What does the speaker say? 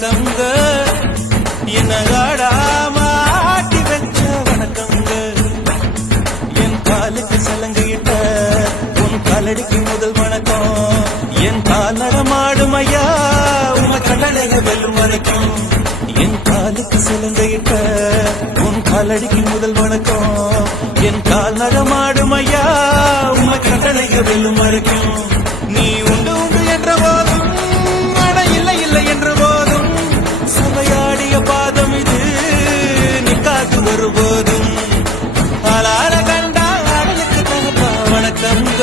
வணக்கங்க என்ன ஆடாம ஆட்டி வச்ச வணக்கங்க என் காலுக்கு சலங்கையிட்ட உன் காலடிக்கு முதல் வணக்கம் என் கால் நடமாடும் ஐயா உம கட்டளைக வெல்லும் வணக்கம் என் காலுக்கு சலங்கையிட்ட உன் காலடிக்கு முதல் வணக்கம் என் கால் நடமாடும் ஐயா உம கட்டளைக வெல்லும் வணக்கம் நீ உண்டு உண்டு என்ற போதும் அட இல்லை இல்லை என்ற போதும் சபையாடிய பாதம் இது நீ காத்து வருபோதும் ஆளார கண்டா ஆடலுக்கு தகப்பா வணக்கங்க